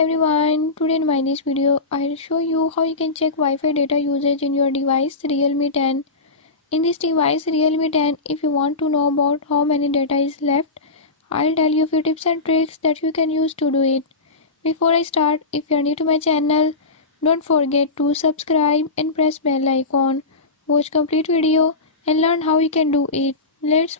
everyone, today in this video I'll show you how you can check Wi-Fi data usage in your device Realme 10. In this device Realme 10, if you want to know about how many data is left, I'll tell you a few tips and tricks that you can use to do it. Before I start, if you're new to my channel, don't forget to subscribe and press bell icon. Watch complete video and learn how you can do it. Let's